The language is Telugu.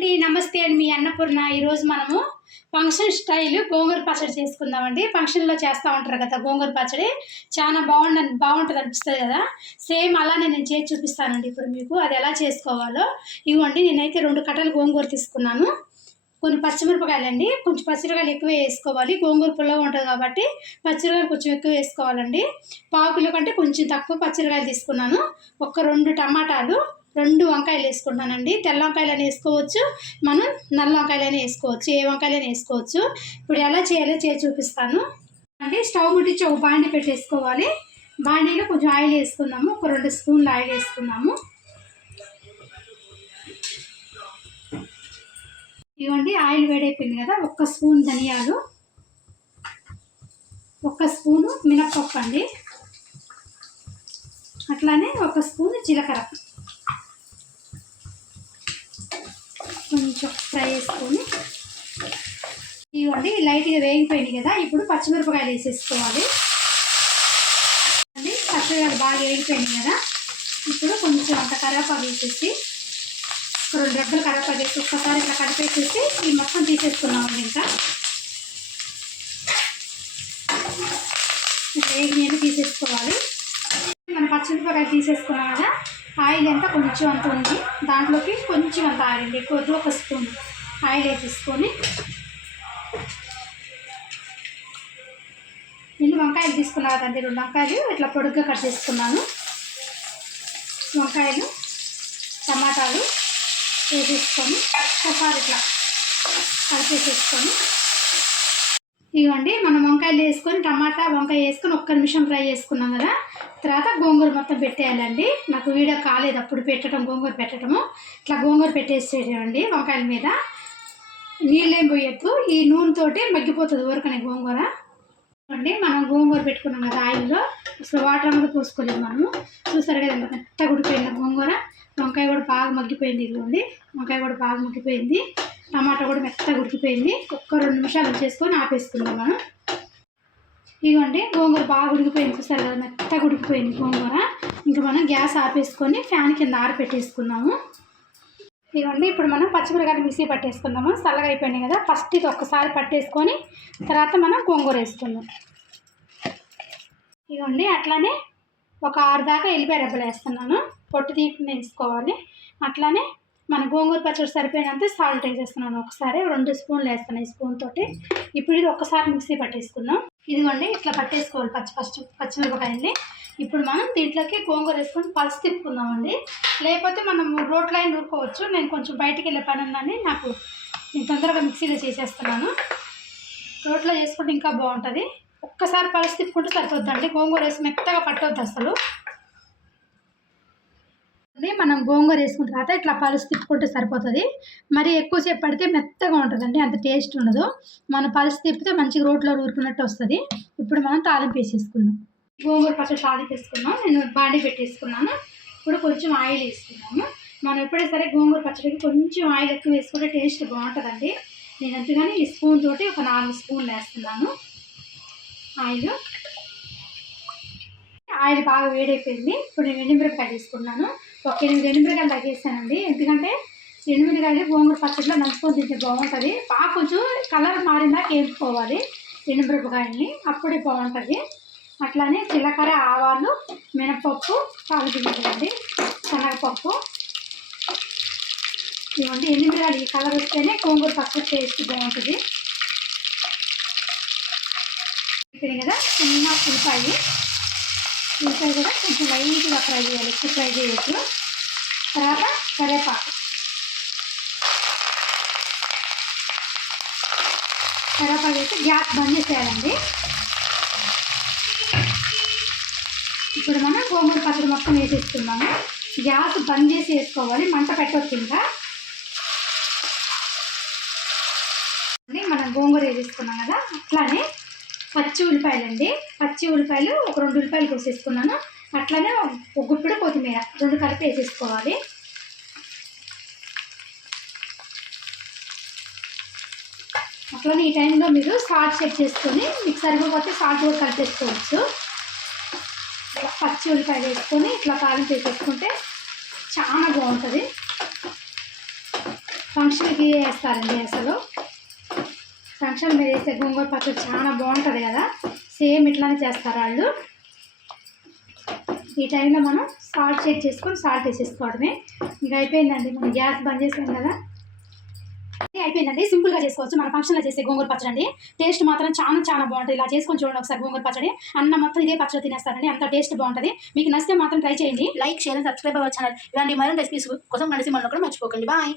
అండి, నమస్తే అండి. మీ అన్నపూర్ణ. ఈరోజు మనము ఫంక్షన్ స్టైల్ గోంగూర పచ్చడి చేసుకుందామండి. ఫంక్షన్లో చేస్తూ ఉంటారు కదా గోంగూర పచ్చడి, చాలా బాగుంటుంది అనిపిస్తుంది కదా. సేమ్ అలానే నేను చేసి చూపిస్తానండి ఇప్పుడు మీకు అది ఎలా చేసుకోవాలో. ఇవ్వండి, నేనైతే 2 కట్టలు గోంగూర తీసుకున్నాను. కొన్ని పచ్చిమిరపకాయలండి, కొంచెం పచ్చిమిరపకాయలు ఎక్కువ వేసుకోవాలి. గోంగూర పుల్లగా ఉంటుంది కాబట్టి పచ్చిమిరపకాయలు కొంచెం ఎక్కువ వేసుకోవాలండి. పావు కిలో కంటే కొంచెం తక్కువ పచ్చిమిరపకాయలు తీసుకున్నాను. ఒక 2 టమాటాలు, 2 వంకాయలు వేసుకుంటానండి. తెల్ల వంకాయలని వేసుకోవచ్చు, మనం నల్ల వంకాయలని వేసుకోవచ్చు, ఏ వంకాయలని వేసుకోవచ్చు. ఇప్పుడు ఎలా చేయాలో చేసి చూపిస్తాను అంటే స్టవ్ ముట్టించి ఒక బాండి పెట్టేసుకోవాలి. బాండీలో కొంచెం ఆయిల్ వేసుకున్నాము, ఒక 2 స్పూన్లు ఆయిల్ వేసుకున్నాము. ఇవ్వండి, ఆయిల్ వేడైపోయింది కదా. 1 స్పూన్ ధనియాలు, 1 స్పూను మినప్పప్పు అండి, అట్లానే 1 స్పూన్ జీలకర్ర కొంచెం ఫ్రై చేసుకొని, ఇవ్వండి లైట్గా వేగిపోయింది కదా. ఇప్పుడు పచ్చిమిరపకాయలు వేసేసుకోవాలి అండి. పచ్చిమిరపకాయలు బాగా వేగిపోయింది కదా. ఇప్పుడు కొంచెం అంత కరివేపాకు వేసేసి, 2 రెబ్బలు కరివేపాకు వేసి ఒక్కసారి ఇట్లా కలిపేసేసి ఈ మొత్తం తీసేసుకున్నామండి. ఇంకా వేగినీళ్ళు తీసేసుకోవాలి. మనం పచ్చిమిరపకాయలు తీసేసుకున్నాం కదా. ఆయిల్ ఎంత కొంచెం అంత ఉంది, దాంట్లోకి కొంచెం అంత ఆయిల్ ఎక్కువ 1 స్పూన్ ఆయిల్ వేసేసుకొని, నేను వంకాయలు తీసుకున్నా కదండి, 2 వంకాయలు ఇట్లా పొడుగ్గా కట్ చేసుకున్నాను. వంకాయలు, టమాటాలు వేసేసుకొని ఒకసారి ఇట్లా కలిపేసేసుకొని, ఇవ్వండి మనం వంకాయలు వేసుకొని టమాటా వంకాయ వేసుకొని 1 నిమిషం ఫ్రై చేసుకున్నాం కదా. తర్వాత గోంగూర మొత్తం పెట్టేయాలండి. నాకు వీడియో కాలేదు అప్పుడు పెట్టడం, గోంగూర పెట్టడము. ఇట్లా గోంగూర పెట్టేసేయండి. వంకాయల మీద నీళ్ళేం పోయొద్దు, ఈ నూనెతోటి మగ్గిపోతుంది ఊరకనే గోంగూర అండి. మనం గోంగూర పెట్టుకున్నాం కదా ఆయిల్లో, అసలు వాటర్ అనేది పోసుకోలేదు మనము. చూసారు కదా ఎంత మెత్తగా ఉడికిపోయింది గోంగూర. వంకాయ కూడా బాగా మగ్గిపోయింది. ఇదిగోండి, వంకాయ కూడా బాగా మగ్గిపోయింది, టమాటా కూడా మెత్తగా ఉడికిపోయింది. 1-2 నిమిషాలు చేసుకొని ఆపేసుకుందాం మనం. ఇదిగోండి, గోంగూర బాగా ఉడికిపోయింది. చూసారు కదా మెత్తగా ఉడికిపోయింది గోంగూర. ఇంకా మనం గ్యాస్ ఆపేసుకొని ఫ్యాన్ కింద ఆరపెట్టేసుకున్నాము. ఇదిగోండి, ఇప్పుడు మనం పచ్చిమిరపకాయలు మిక్సీ పట్టేసుకుందాము. చల్లగా అయిపోయినాయి కదా. ఫస్ట్ ఇది ఒక్కసారి పట్టేసుకొని తర్వాత మనం గోంగూర వేసుకుందాం. ఇదిగోండి, అట్లానే ఒక 6 దాకా ఎల్లిపాయ రెబ్బలు వేస్తున్నాను. పొట్టు తీసి వేసుకోవాలి. అట్లానే మన గోంగూర పచ్చడి సరిపోయినంత సాల్ట్ వేసేస్తున్నాను. ఒకసారి 2 స్పూన్లు వేస్తున్నాను ఈ స్పూన్ తోటి. ఇప్పుడు ఇది ఒక్కసారి మిక్సీ పట్టేసుకుందాం. ఇదిగోండి, ఇట్లా పట్టేసుకోవాలి పచ్చిమిరపకాయల్ని. ఇప్పుడు మనం దీంట్లోకి గోంగూర వేసుకొని పలుసు తిప్పుకుందామండి. లేకపోతే మనం రోట్లో అయినా నూరుకోవచ్చు. నేను కొంచెం బయటికి వెళ్ళే పని ఉందని నేను తొందరగా మిక్సీలో చేసేస్తున్నాను. రోట్లో చేసుకుంటే ఇంకా బాగుంటుంది. ఒక్కసారి పలుసు తిప్పుకుంటే సరిపోద్దండి. గోంగూర వేసి మెత్తగా పట్టవద్దు అసలు. మనం గోంగూర వేసుకున్న తర్వాత ఇట్లా పలుసు తిప్పుకుంటే సరిపోతుంది. మరి ఎక్కువసేపు పడితే మెత్తగా ఉంటుందండి, అంత టేస్ట్ ఉండదు. మనం పలుసు తిప్పితే మంచిగా రోట్లో నూరుకున్నట్టు వస్తుంది. ఇప్పుడు మనం తాలింపు వేసేసుకుందాం. గోంగూర పచ్చడి తాలింపు వేసుకున్నాం. నేను బాండీ పెట్టేసుకున్నాను. ఇప్పుడు కొంచెం ఆయిల్ వేసుకున్నాము. మనం ఎప్పుడైనా సరే గోంగూర పచ్చడికి కొంచెం ఆయిల్ ఎక్కువ వేసుకుంటే టేస్ట్ బాగుంటుందండి. నేను అంతగాని ఈ స్పూన్ తోటి ఒక 4 స్పూన్లు వేస్తున్నాను ఆయిల్ బాగా వేడైపోయింది. ఇప్పుడు నేను ఎండుమిరపకాయలు తీసుకున్నాను. ఒక 8 ఎండుమిరపకాయలు తగ్గేస్తానండి. ఎందుకంటే ఎండుమిరపకాయలు గోంగూర పచ్చడిలో నంచుకొని తింటే బాగుంటుంది. బాగా కొంచెం కలర్ మారిందాక వేసుకోవాలి ఎండుమిరపకాయల్ని, అప్పుడే బాగుంటుంది. అట్లానే జీలకర్ర, ఆవాలు, మినపప్పు, కాలుతుందండి, శనగపప్పు. ఇవ్వండి, ఎండుమిరపకాయలు ఈ కలర్ వస్తేనే గోంగూర పచ్చడి టేస్ట్ బాగుంటుంది. ఇప్పుడు కదా చిన్న ఉల్లిపాయ కూడా కొంచెం లైట్గా ఫ్రై చేయాలి, ఎక్కువ ఫ్రై చేయొచ్చు. తర్వాత కరివేపాకు వేసి గ్యాస్ బంద్ చేసేయాలండి. ఇప్పుడు మనం గోంగూర పచ్చడి మొత్తం వేసేసుకున్నాము. గ్యాస్ బంద్ చేసి వేసుకోవాలి, మంట పెట్టవచ్చు. ఇంకా మనం గోంగూర వేసేసుకున్నాం కదా. అట్లానే పచ్చి ఉల్లిపాయలండి, పచ్చి ఉల్లిపాయలు ఒక 2 ఉల్లిపాయలు కోసేసుకున్నాను. అట్లానే ఒక గుప్పెడు కొత్తిమీర 2 కలిపి వేసేసుకోవాలి. అట్లానే ఈ టైంలో మీరు సాల్ట్ చెక్ చేసుకొని మీకు సరిపోతే సాల్ట్ కూడా కలిపేసుకోవచ్చు. పచ్చి ఉల్లిపాయలు వేసుకొని ఇట్లా తాలింపు వేసేసుకుంటే చాలా బాగుంటుంది. ఫంక్షన్కి వేస్తారండి. అసలు ఫంక్షన్ మీద వేసే గోంగూర పచ్చడి చాలా బాగుంటుంది కదా, సేమ్ ఇట్లానే చేస్తారు వాళ్ళు. ఈ టైంలో మనం సాల్ట్ చెక్ చేసుకొని సాల్ట్ వేసేసుకోవడమే. ఇంకా అయిపోయిందండి, మనం గ్యాస్ బంద్ చేసాం కదా, అయిపోయిందండి. సింపుల్గా చేసుకోవచ్చు మన ఫంక్షన్లో చేసే గోంగూర పచ్చడి అండి. టేస్ట్ మాత్రం చాలా బాగుంటుంది. ఇలా చేసుకొని చూడండి ఒకసారి గోంగూర పచ్చడి. అన్న మొత్తం ఇదే పచ్చడి తినేస్తారండి, అంత టేస్ట్ బాగుంటుంది. మీకు నచ్చితే మాత్రం ట్రై చేయండి. Like, share and subscribe our channel. ఇలాంటి మరిన్ని రెసిపీస్ కోసం కలిసి మనం కూడా మర్చిపోకండి. బాయ్.